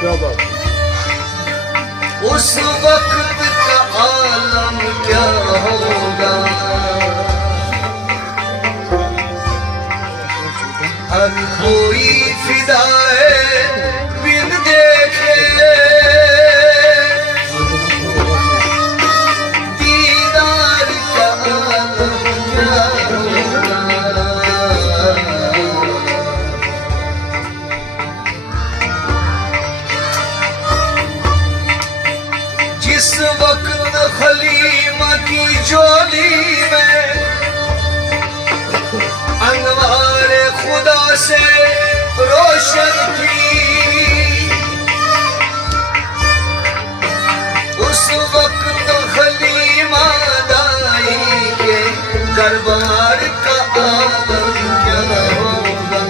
क्या बात। उस वक्त का आलम क्या होगा, हर कोई फिदाए बिन देखे दीदार का आलम क्या होगा। जिस वक्त खलीमा की झोली में अनवारे खुदा से रोशन थी, उस वक्त खलीमा दाई के दरबार का आलम क्या होगा।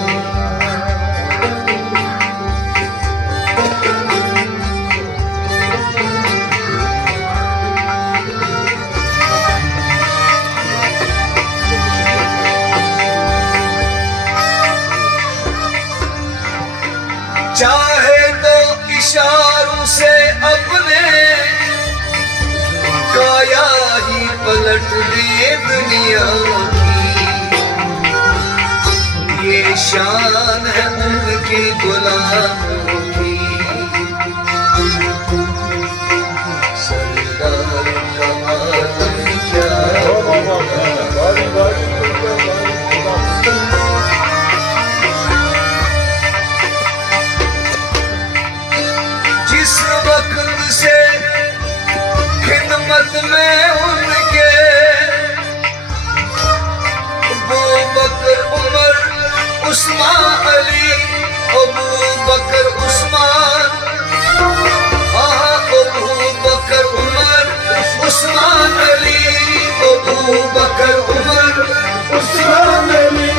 चाहे तो इशारों से अपने काया ही पलट दे दुनिया की, ये शान है उनके गुलामों की। सरदार का आलम क्या होगा। जिस वक्त से खिदमत में उनके अबू बकर उमर उस्मान अली, अबू बकर उस्मान, अबू बकर उमर उस्मान अली, अबू बकर उमर उस्मान अली।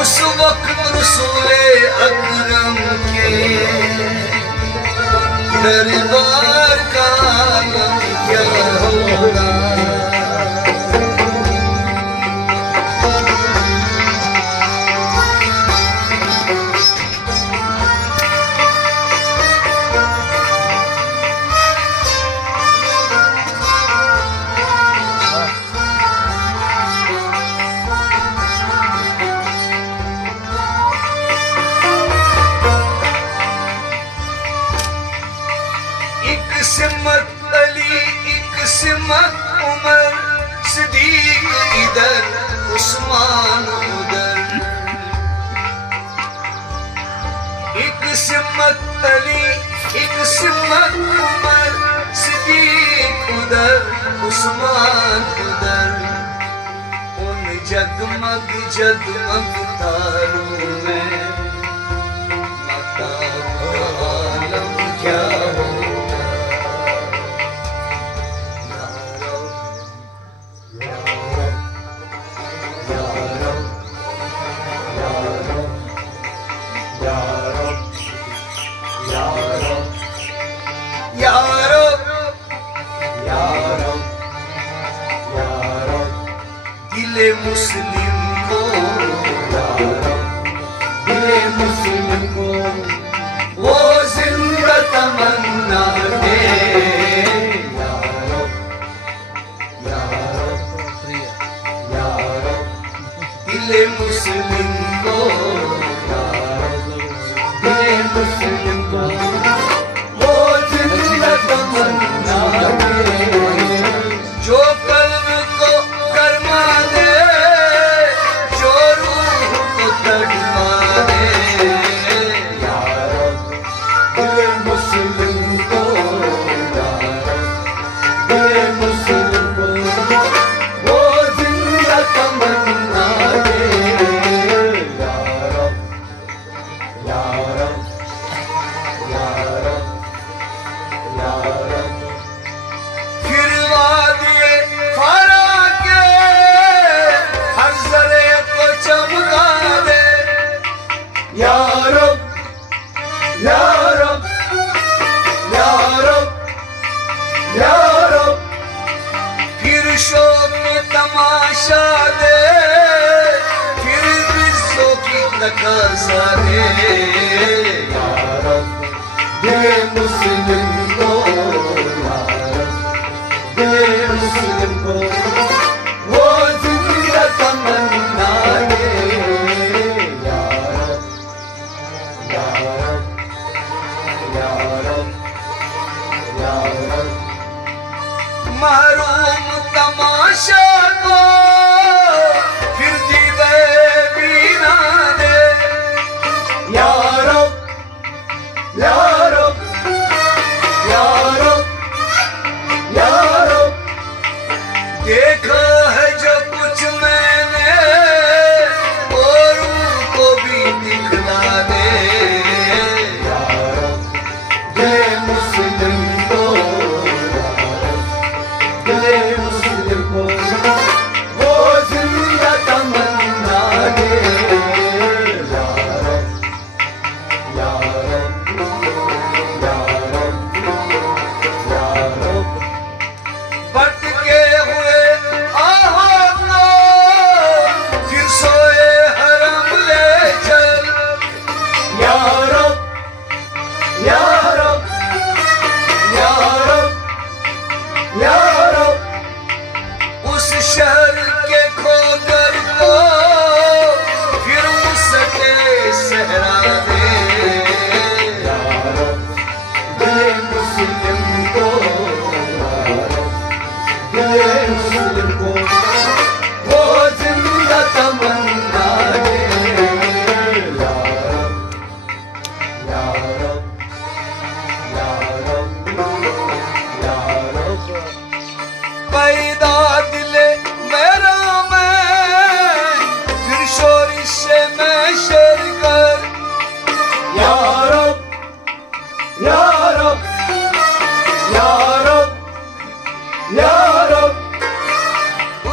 उस वक्त रसूले अकरम के दरबार का आलम क्या होगा। एक सिमत अली, एक सिमत उमर, सिद्दीक इधर उस्मान उधर। एक सिमत अली, एक सिमत उमर, सिद्दीक उधर उस्मान उधर। उन जगमग जगमग तारों में मता का आलम क्या होगा। दिले मुस्लिम को, दिले मुस्लिम को वो जिंदा तमन्ना दे। दिले मुस्लिम को, दिले मुस्लिम को वो जिंदा तमन्ना दे। जो कल्ब को गरमा दे, जो रूह को तड़पा दे। दिले मुस्लिम को, दिले मुस्लिम को वो जिंदा तमन्ना दे। या रब, या रब, या रब। फिर वादिए फरा के हर जरे को चमका दे। या रब, या रब, या रब, या रब। फिर शौक तमाशा दे, फिर रिज़्क़ों की तकाज़ा दे। या रब, दे मुस्लिम को दे मुस्लिम को वो जिंदा तमन्ना दे या रब या रब या रब या रब महरूम तमाशा को फिर दीदे बीना दे या रब या रब या रब या रब देखा है जो कुछ मैंने औरों को भी दिखला दे या रब दे मुस्लिम को दे मुस्लिम को वो जिंदा तमन्ना दे या रब या रब या रब या रब भटके हुए आहों को फिर सोए हरम ले चल या रब या रब या रब या रब उस शहर के खोदर को फिर उसके सहरा दे या रब दे मुस्लिम को दे मुस्लिम को वो जिंदा तमन्ना दे या रब या रब या रब या रब पैदा दिले मेरा मैं फिर शोरिश में शेर कर या रब या रब या रब या रब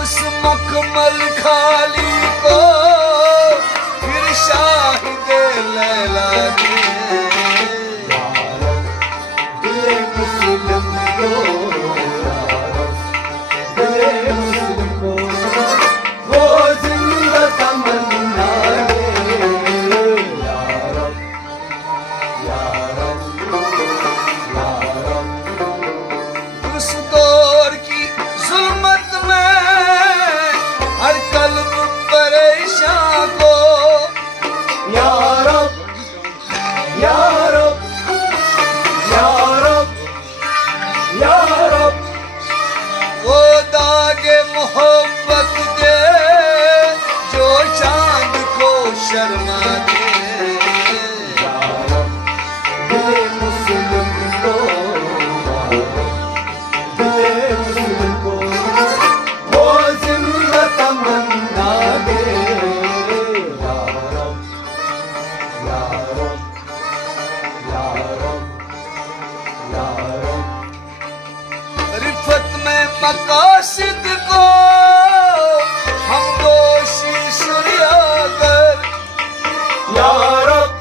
उस मखमल खाली को फिर शाहिद लैला दे या रब दे मुस्लिम को दे मुस्लिम को वो जिंदा तमन्ना दे या रब या रब या रब उस दौर की जुल्मत में हर कल्ब परेशान को या रब या रब या रब या रब वो दागे मोहब्बत दे जो चांद को शर्मा दे या रब दे मुस्लिम को दे मुस्लिम को वो जिंदा तमन्ना दे या रब या रब या रब या रब रिफत में मकासिद को हम दोषी सुरिया कर या रब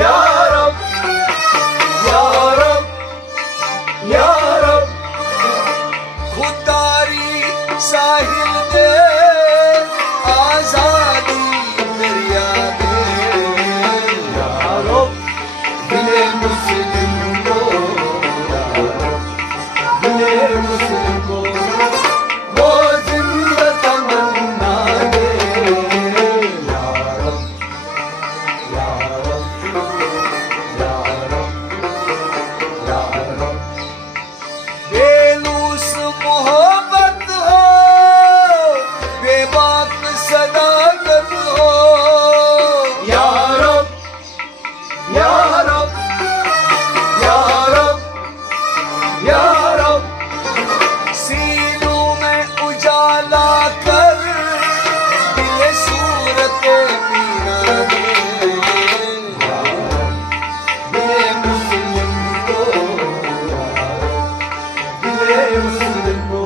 या रब या रब या रब खुदारी साहिल दे आजादी दरिया दे या रब दिले मुस्लिम को या रब दिले मुस्लिम को वो जिंदा तमन्ना दे या रब या रब या रब या रब बेलूस मोहब्बत हो बेबाक सदाकत हो या रब या रब या रब या रब सीनों में उजाला कर दिल सूरत मीना दे या रब दे मुस्लिम को या रब दे मुस्लिम को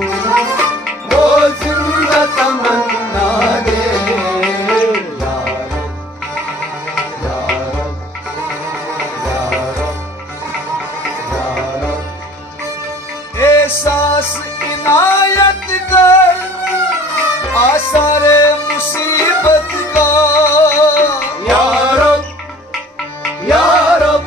वो जिंदा तमन्ना दे या रब या रब या रब या रब एहसास इनायत कर आसारे मुसीबत का या रब या रब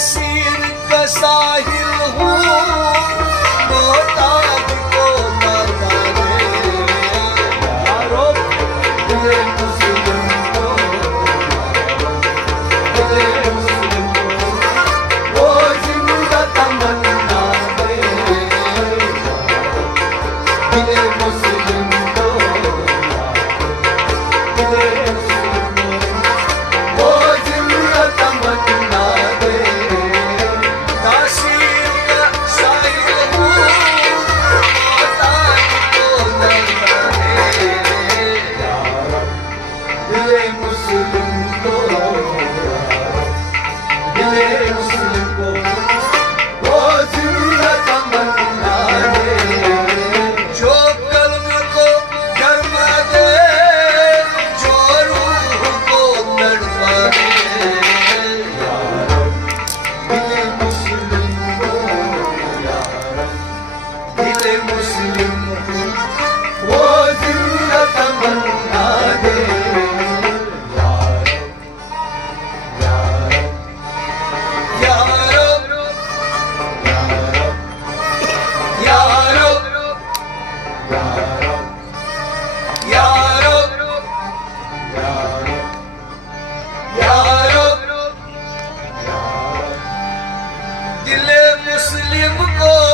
तासीर का साहिल हूँ मोहताज को न जाने यारो दिले मुस्लिम को दिले मुस्लिम को वो जिंदा तमन्ना दे दिले मुस्लिम को दिले दिले मुस्लिम को